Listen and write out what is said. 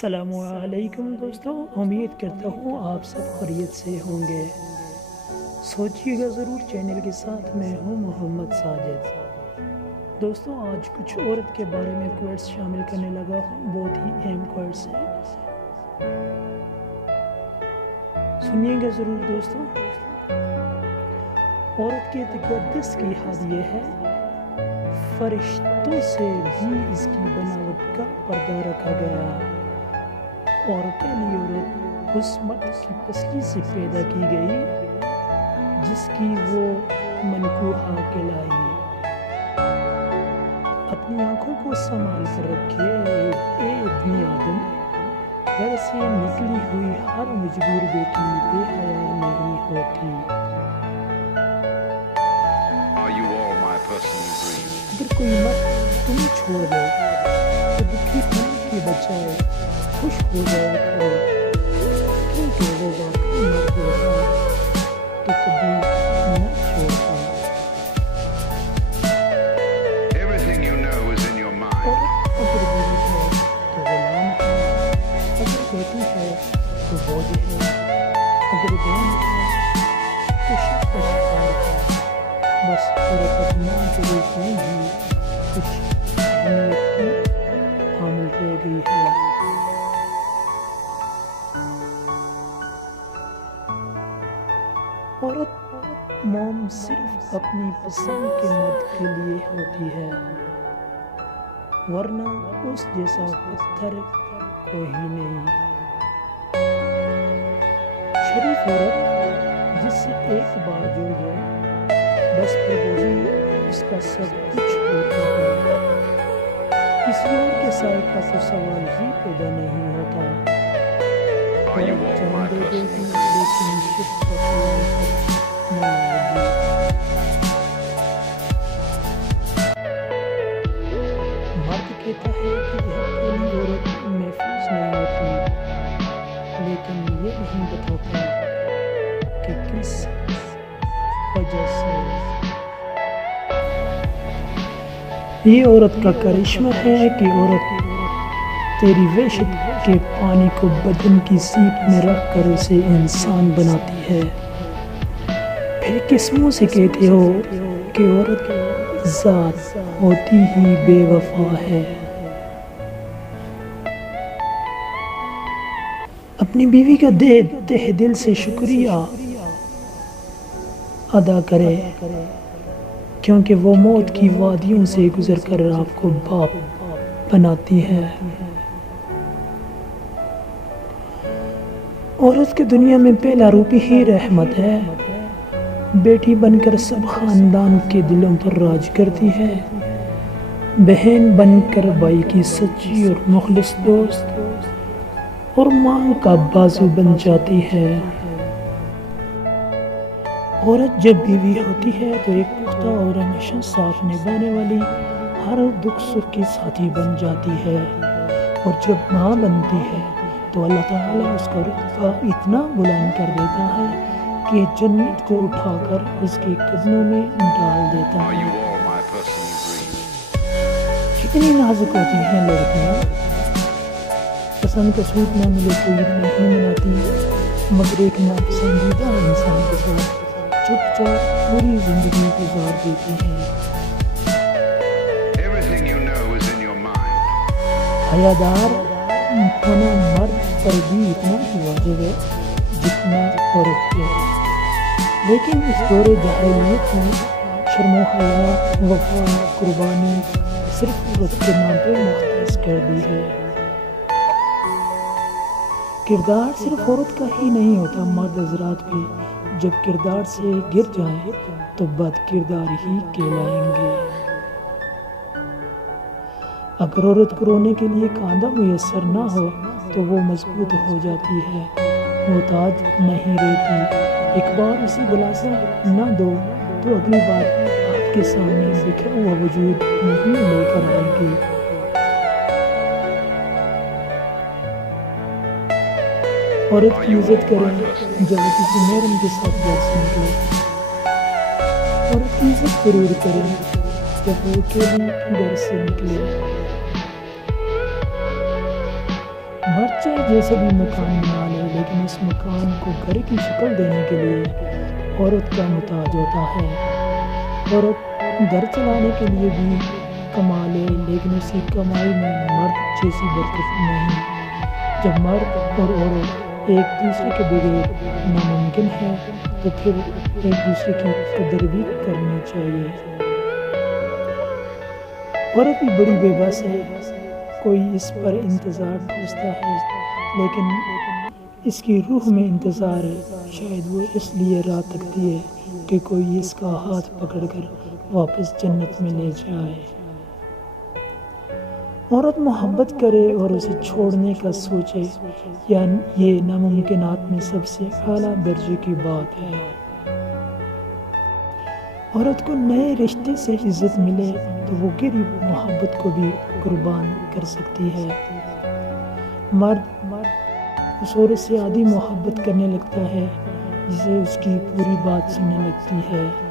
السلام علیکم دوستوں، امید کرتا ہوں آپ سب خیریت سے ہوں گے۔ سوچیے گا ضرور چینل کے ساتھ میں ہوں محمد ساجد۔ دوستوں، آج کچھ عورت کے بارے میں کوٹس شامل کرنے لگا ہوں، بہت ہی اہم کوٹس ہیں، سنیے گا ضرور دوستوں۔ عورت کے تقدس کی حد یہ ہے، فرشتوں سے بھی اس کی بناوٹ کا پردہ رکھا گیا، اور پہلی عورت اس مرد کی پسلی سے پیدا کی گئی جس کی وہ منکوحہ کہلائی۔ اپنی آنکھوں کو سنبھال کر رکھے اے ابن آدم، گھر سے نکلی ہوئی ہر مجبور بیٹی بے حیا نہیں ہوتی۔ اگر کوئی مرد تمہیں چھوڑ دے تو دکھی پن کے بجائے خوش ہو جایا کرو، کیونکہ وہ واقعی مرد ہوتا تو کبھی نہ چھوڑتا۔ اگر بیوی ہے تو غلام ہے، اگر بیٹی ہے تو بوجھ ہے، اگر بہن ہے تو شک کا شکار ہے۔ بس عورت ادنا کے روپ میں ہی کچھ اہمیت کی حامل رہ گئی ہے۔ عورت موم صرف اپنی پسند کے مرد کے لیے ہوتی ہے، ورنہ اس جیسا پتھر کوئی نہیں۔ شریف عورت جس سے ایک بار جڑ جائے بس پھر وہی اس کا سب کچھ ہوتا ہے، کسی اور کے سائے کا تو سوال ہی پیدا نہیں ہوتا۔ جان دے دے گی لیکن شرک کا کوئی نہ آئے گی۔ مرد کہتا ہے کہ پہلی عورت محفوظ نہیں ہوتی، لیکن یہ نہیں بتاتا کہ کس وجہ سے۔ یہ عورت کا کرشمہ ہے کہ عورت تیری وحشت کے پانی کو بدن کی سیٹ میں رکھ کر اسے انسان بناتی ہے۔ پھر کس منہ سے کہتے ہو کہ عورت ذات ہوتی ہی بے وفا ہے؟ اپنی بیوی کا تہ دل سے شکریہ ادا کرے، کیونکہ وہ موت کی وادیوں سے گزر کر آپ کو باپ بناتی ہے۔ عورت کی دنیا میں پہلا روپ ہی رحمت ہے، بیٹی بن کر سب خاندان کے دلوں پر راج کرتی ہے، بہن بن کر بھائی کی سچی اور مخلص دوست اور ماں کا بازو بن جاتی ہے۔ عورت جب بیوی ہوتی ہے تو ایک پختہ اور ہمیشہ ساتھ نبھانے والی ہر دکھ سکھ کی ساتھی بن جاتی ہے، اور جب ماں بنتی ہے تو اللہ تعالیٰ اس کا رتبہ اتنا بلند کر دیتا ہے کہ جنت کو اٹھا کر اس کے قدموں میں ڈال دیتا ہے۔ کتنی نازک ہوتی ہیں لڑکیاں، پسند کا سوٹ نہ ملے تو عید نہیں مناتی، مگر ایک ناپسندیدہ انسان کے ساتھ چپ چاپ پوری زندگی گزار دیتی ہیں۔ حیادار ہونا مرد پر بھی اتنا ہی واجب ہے جتنا عورت پہ، لیکن اس دور جاہلیت میں شرم و حیا، وفا، قربانی صرف عورت کے نام پہ مختص کر دی ہے۔ کردار صرف عورت کا ہی نہیں ہوتا، مرد حضرات بھی جب کردار سے گر جائیں تو بد کردار ہی کہلائیں گے۔ اگر عورت کو رونے کے لیے کاندھا میسر نہ ہو تو وہ مضبوط ہو جاتی ہے، محتاج نہیں رہتی۔ ایک بار اسے دلاسا نہ دو تو اگلی بار آپ کے سامنے بکھرا ہوا وجود نہیں لے کر آئے گی۔ عورت کی عزت کریں جب وہ کسی محرم کے ساتھ گھر سے نکلے، عورت کی عزت ضرور کریں جب وہ اکیلی گھر سے نکلے۔ مرد چاہے جیسے بھی مکان بنا لے، لیکن اس مکان کو گھر کی شکل دینے کے لیے عورت کا محتاج ہوتا ہے۔ عورت گھر چلانے کے لیے بھی کما لے، لیکن اس کی کمائی میں مرد جیسی برکت نہیں۔ جب مرد اور عورت ایک دوسرے کے بغیر ناممکن ہے تو پھر ایک دوسرے کی قدر بھی کرنی چاہیے۔ عورت بھی بڑی بے بس ہے، کوئی اس پر انتظار ٹھوستا ہے لیکن اس کی روح میں انتظار ہے، شاید وہ اس لیے راہ تکتی ہے کہ کوئی اس کا ہاتھ پکڑ کر واپس جنت میں لے جائے۔ عورت محبت کرے اور اسے چھوڑنے کا سوچے، یہ ناممکنات میں سب سے اعلیٰ درجے کی بات ہے۔ عورت کو نئے رشتے سے عزت ملے تو وہ گری محبت کو بھی قربان کر سکتی ہے۔ مرد اس عورت سے آدھی محبت کرنے لگتا ہے جسے اس کی پوری بات سننے لگتی ہے۔